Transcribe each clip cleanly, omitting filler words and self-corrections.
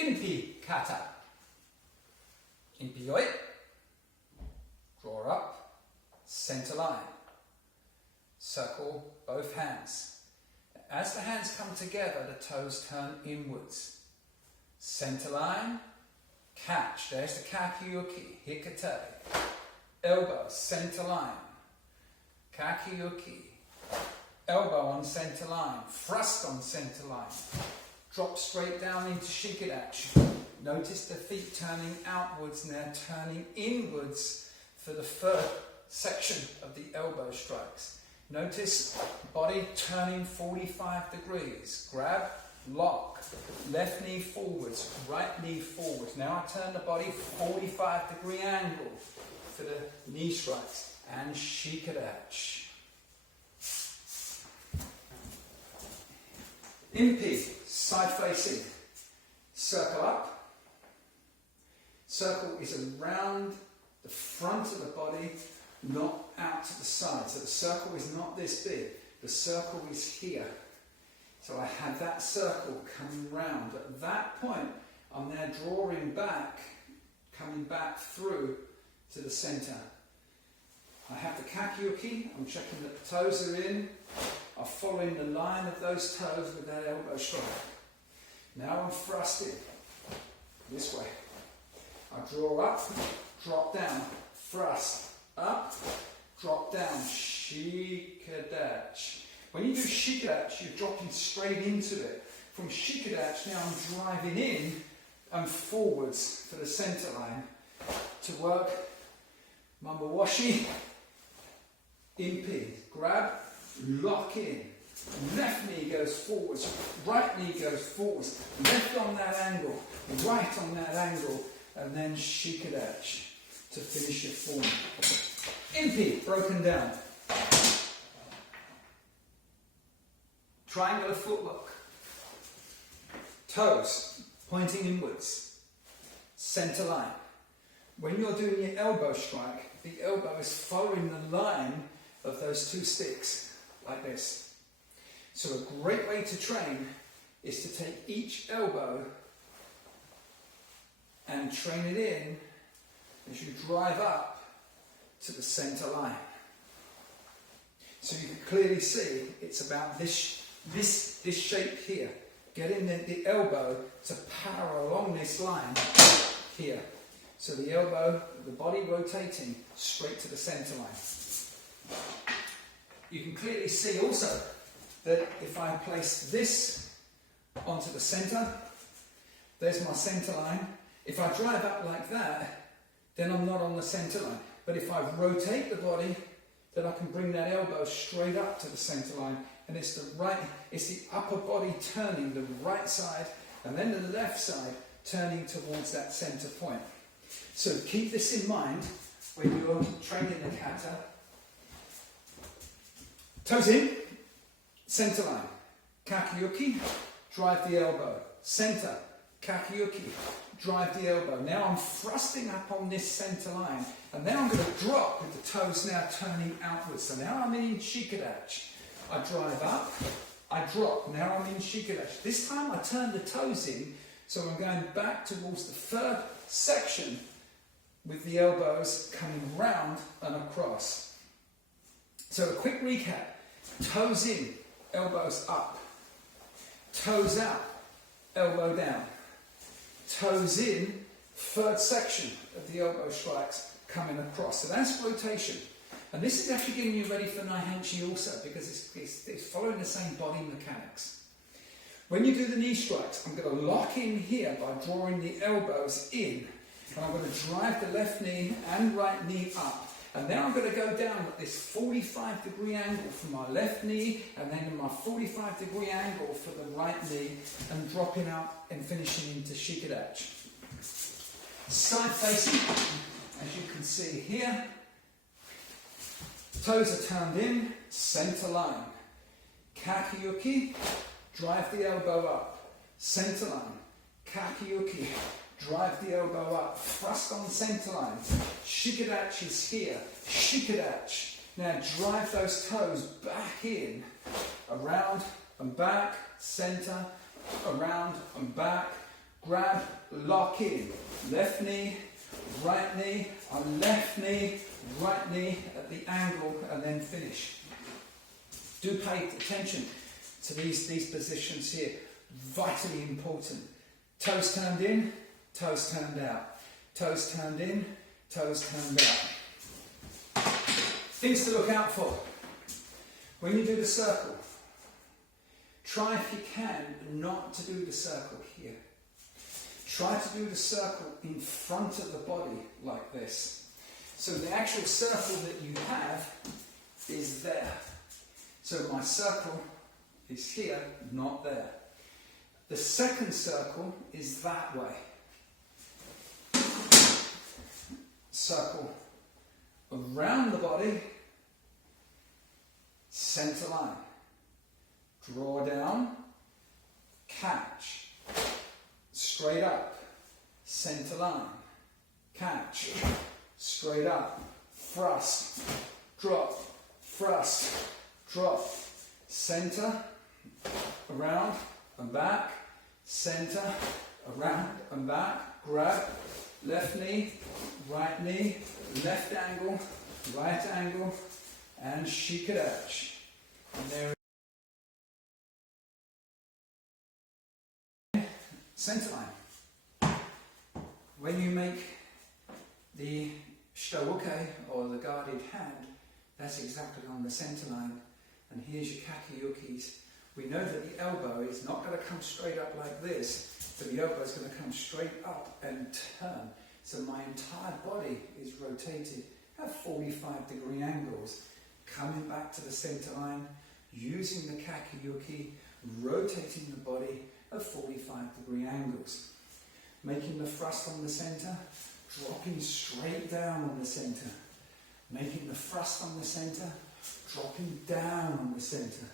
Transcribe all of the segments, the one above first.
Impi kata. Impi-yoi. Draw up. Center line. Circle both hands. As the hands come together, the toes turn inwards. Center line. Catch. There's the kakiyuki. Hikate. Elbow. Center line. Kakiyuki. Elbow on center line. Thrust on center line. Drop straight down into shikadachi. Notice the feet turning outwards and they're turning inwards for the third section of the elbow strikes. Notice body turning 45 degrees. Grab, lock, left knee forwards, right knee forwards. Now I turn the body 45-degree angle for the knee strikes and shikadachi. Impi, side facing. Circle up. Circle is around the front of the body, not out to the side. So the circle is not this big. The circle is here. So I have that circle coming round. At that point, I'm now drawing back, coming back through to the centre. I have the kakiyuki. I'm checking that the toes are in. I'm following the line of those toes with that elbow strike. Now I'm thrusting this way. I draw up, drop down, thrust, up, drop down, shikadachi. When you do shikadachi, you're dropping straight into it. From shikadachi, now I'm driving in and forwards for the centre line to work mambawashi, impi, grab, lock in. Left knee goes forwards, right knee goes forwards, left on that angle, right on that angle, and then shikadachi to finish your form. Impi, broken down. Triangular footwork. Toes pointing inwards. Centre line. When you're doing your elbow strike, the elbow is following the line of those two sticks, like this. So a great way to train is to take each elbow and train it in as you drive up to the centre line. So you can clearly see it's about this shape here. Getting the elbow to power along this line here. So the elbow, the body rotating straight to the centre line. You can clearly see also that if I place this onto the centre, there's my centre line. If I drive up like that, then I'm not on the centre line. But if I rotate the body, then I can bring that elbow straight up to the centre line. And it's the upper body turning the right side, and then the left side turning towards that centre point. So keep this in mind when you're training the kata. Toes in, centre line. Kakiyuki, drive the elbow. Centre, kakiyuki, drive the elbow. Now I'm thrusting up on this centre line, and now I'm going to drop with the toes now turning outwards. So now I'm in shikadachi. I drive up, I drop. Now I'm in shikadachi. This time I turn the toes in, so I'm going back towards the third section with the elbows coming round and across. So a quick recap. Toes in, elbows up. Toes out, elbow down. Toes in, third section of the elbow strikes coming across. So that's rotation. And this is actually getting you ready for Naihenchi also, because it's following the same body mechanics. When you do the knee strikes, I'm going to lock in here by drawing the elbows in. And I'm going to drive the left knee and right knee up. And now I'm going to go down at this 45-degree angle for my left knee, and then my 45-degree angle for the right knee, and dropping out and finishing into shikadachi. Side facing, as you can see here. Toes are turned in, centre line. Kakiyuki, drive the elbow up. Centre line. Kakiyuki, drive the elbow up. Thrust on centre line. Shikadachi is here. Shikadachi. Now drive those toes back in. Around and back. Centre. Around and back. grab, lock in. Left knee, right knee, on left knee, right knee at the angle, and then finish. Do pay attention to these positions here. Vitally important. Toes turned in, toes turned out. Toes turned in, toes turned out. Things to look out for. When you do the circle, try if you can not to do the circle here. Try to do the circle in front of the body like this. So the actual circle that you have is there. So my circle is here, not there. The second circle is that way. Circle around the body, centre line. Draw down, catch, straight up, centre line, catch, straight up, thrust, drop, centre, around and back, centre, around and back, grab, left knee, left angle, right angle, and shikadachi. And there. Centre line. When you make the shitouke, or the guarded hand, that's exactly on the centre line. And here's your kakiyukis. We know that the elbow is not going to come straight up like this, but the elbow is going to come straight up and turn. So my entire body is rotated at 45-degree angles, coming back to the centre line, using the kakiyuki, rotating the body at 45-degree angles. Making the thrust on the centre, dropping straight down on the centre. Making the thrust on the centre, dropping down on the centre.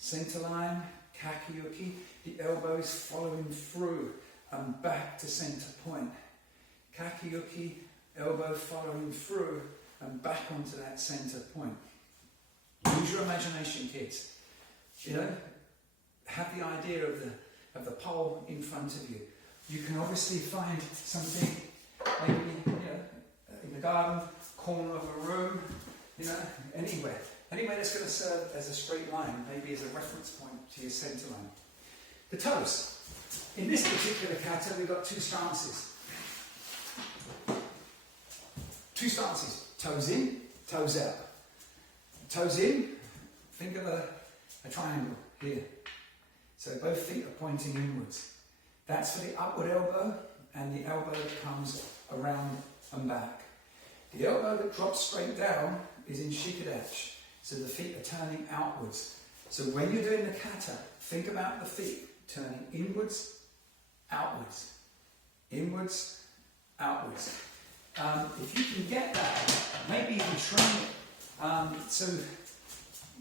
Centre line, kakiyuki, the elbow is following through and back to centre point. Kakiyuki, elbow following through and back onto that centre point. Use your imagination, kids. You know, have the idea of the pole in front of you. You can obviously find something, maybe, you know, in the garden, corner of a room, you know, anywhere. Anywhere that's going to serve as a straight line, maybe as a reference point to your centre line. The toes. In this particular kata, we've got two stances. Two stances. Toes in, toes out. Toes in, think of a triangle here. So both feet are pointing inwards. That's for the upward elbow and the elbow that comes around and back. The elbow that drops straight down is in shikadachi. So the feet are turning outwards. So when you're doing the kata, think about the feet turning inwards, outwards. Inwards, outwards. If you can get that, maybe even train it. So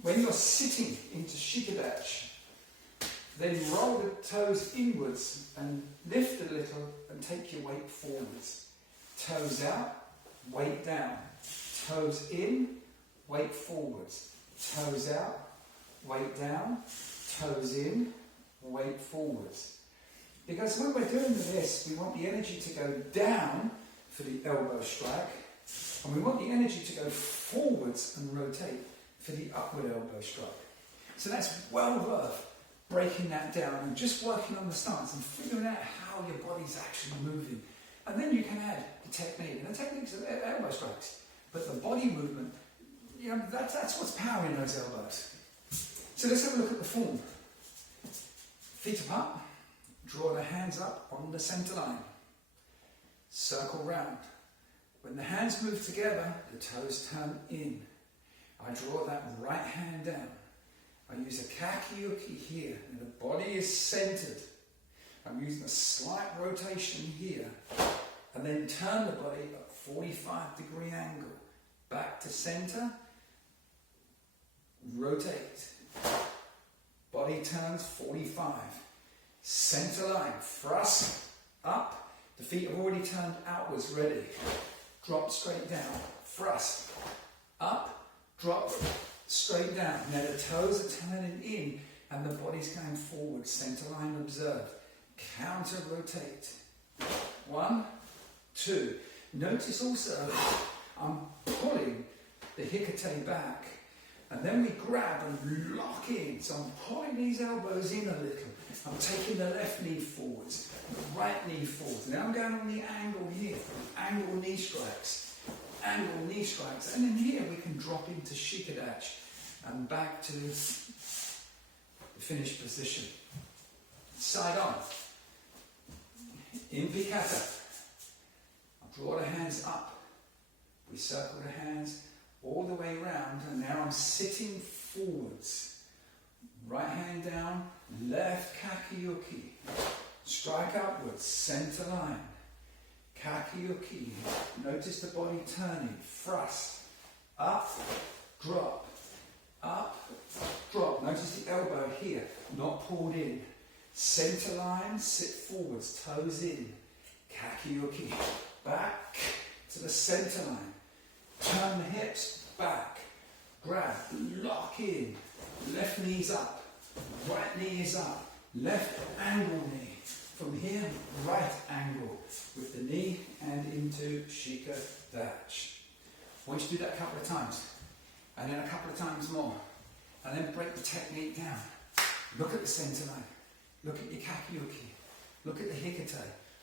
when you're sitting into shikadachi, then roll the toes inwards and lift a little and take your weight forwards. Toes out, weight down. Toes in, weight forwards. Toes out, weight down. Toes in, weight forwards. Because when we're doing this, we want the energy to go down for the elbow strike, and we want the energy to go forwards and rotate for the upward elbow strike. So that's well worth breaking that down and just working on the stance and figuring out how your body's actually moving. And then you can add the technique. And the techniques are elbow strikes. But the body movement, you know, that's what's powering those elbows. So let's have a look at the form. Feet apart. Draw the hands up on the centre line. Circle round. When the hands move together, the toes turn in. I draw that right hand down. I use a kakiyuki here, and the body is centered. I'm using a slight rotation here, and then turn the body at 45-degree angle. Back to center, rotate. Body turns 45. Center line, thrust, up. The feet have already turned outwards, ready. Drop straight down, thrust, up, drop, straight down. Now the toes are turning in and the body's going forward. Center line observed. counter rotate. 1, 2. Notice also I'm pulling the hikate back, and then we grab and lock in. So I'm pulling these elbows in a little. I'm taking the left knee forwards, the right knee forwards. Now I'm going on the angle here, angle knee strikes, and then here we can drop into shikadachi and back to the finished position. Side on. In Vikata. I draw the hands up. We circle the hands all the way around, and now I'm sitting forwards. Right hand down, left kakiyuki. Strike upwards, center line. Kakiyuki. Notice the body turning. Thrust. Up, drop. Up, drop. Notice the elbow here, not pulled in. Center line, sit forwards, toes in. Kakiyuki. Back to the center line. Turn the hips back. Grab, lock in. Left knee's up. Right knee is up. Left angle knee. From here, right angle with the knee and into shikadachi. I want you to do that a couple of times. And then a couple of times more. And then break the technique down. Look at the center line. Look at your kakiyuki. Look at the hikate.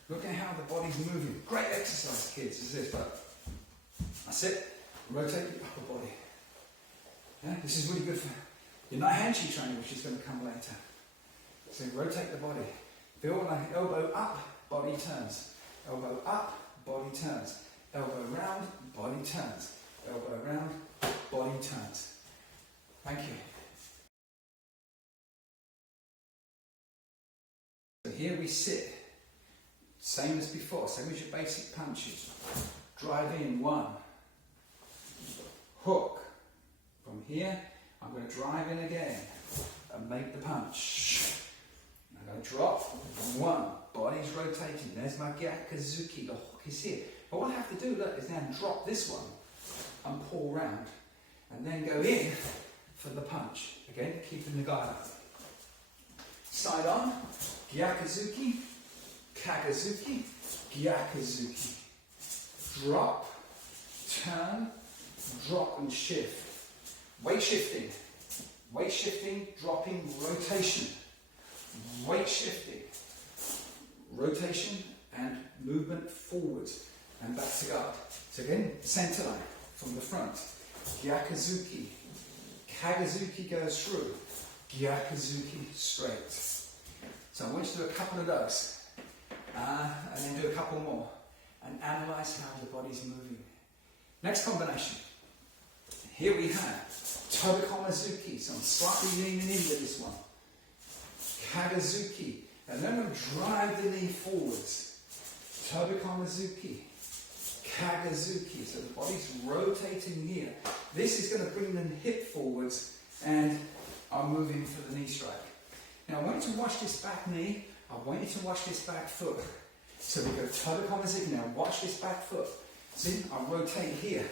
Look at how the body's moving. Great exercise, kids, is this. But that's it. Rotate the upper body. Yeah, this is really good for your night hanchi training, which is going to come later. So rotate the body. Feel like elbow up, body turns. Elbow up, body turns. Elbow round, body turns. Elbow round, body turns. Thank you. So here we sit. Same as before, same as your basic punches. Drive in, 1. Hook. From here, I'm going to drive in again and make the punch. I'm going to drop. 1. Body's rotating. There's my gyakuzuki. The hook is here. But what I have to do, look, is now drop this one and pull round. And then go in for the punch. Again, keeping the guard up. Side on. Gyakuzuki. Kagazuki. Gyakuzuki. Drop. Turn. Drop and shift. Weight shifting. Weight shifting, dropping, rotation. Weight shifting. Rotation and movement forwards and back to guard. So again, center line from the front. Gyakuzuki. Kagazuki goes through. Gyakuzuki straight. So I want you to do a couple of those. And then do a couple more. And analyze how the body's moving. Next combination. Here we have Tobikomasuki. So I'm slightly leaning into this one. Kagazuki. And then I'm going to drive the knee forwards. Tobikomasuki. Kagazuki. So the body's rotating here. This is going to bring the hip forwards, and I'm moving for the knee strike. Now I want you to watch this back knee. I want you to watch this back foot. So we go Tobikomasuki. Now watch this back foot. See, I rotate here.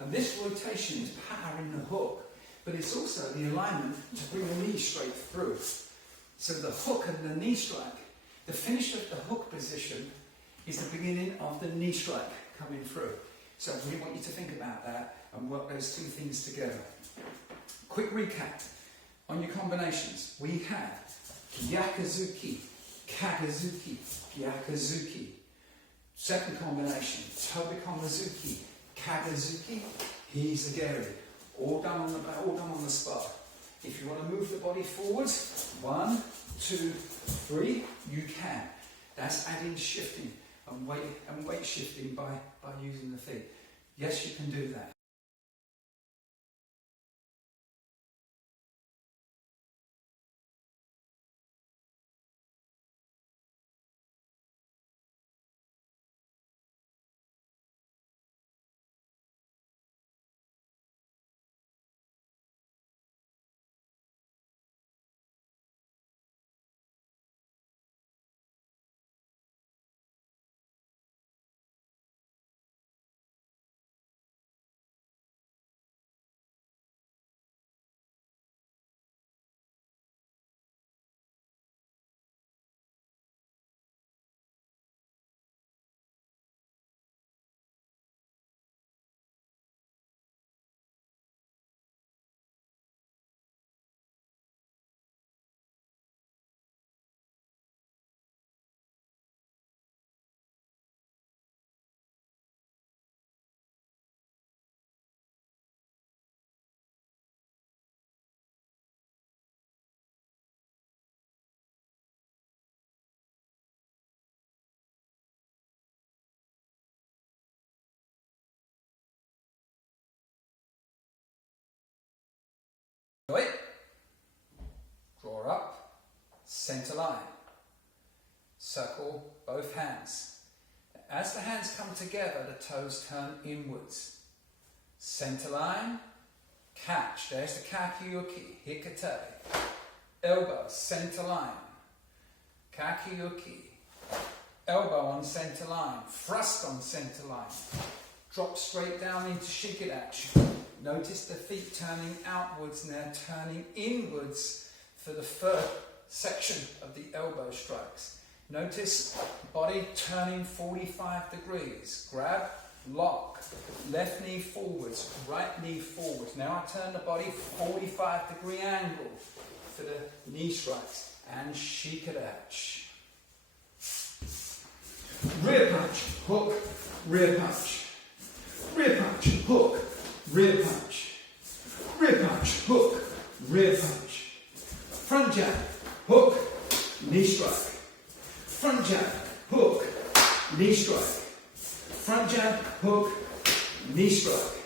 And this rotation is powering the hook, but it's also the alignment to bring the knee straight through. So the hook and the knee strike, the finish of the hook position is the beginning of the knee strike coming through. So I really want you to think about that and work those two things together. Quick recap on your combinations. We have Gyakuzuki, Kagazuki, Gyakuzuki. Second combination, Tobikomasuki, Kagazuki, Hizageri. All done on the spot. If you want to move the body forwards, 1, 2, 3, you can. That's adding shifting and weight shifting by using the feet. Yes, you can do that. center line. Circle both hands. As the hands come together, the toes turn inwards. Center line, catch. There's the kakiyuki, hikate. Elbow, center line. Kakiyuki. Elbow on center line. Thrust on center line. Drop straight down into shikadachi. Notice the feet turning outwards and they're turning inwards for the third section of the elbow strikes. Notice body turning 45 degrees. Grab, lock, left knee forwards, right knee forwards. Now I turn the body 45-degree angle for the knee strikes and shikadachi. Rear punch, hook, rear punch. Rear punch, hook, rear punch. Rear punch, hook, rear punch. Front jab, hook, knee strike. Front jab, hook, knee strike. Front jab, hook, knee strike.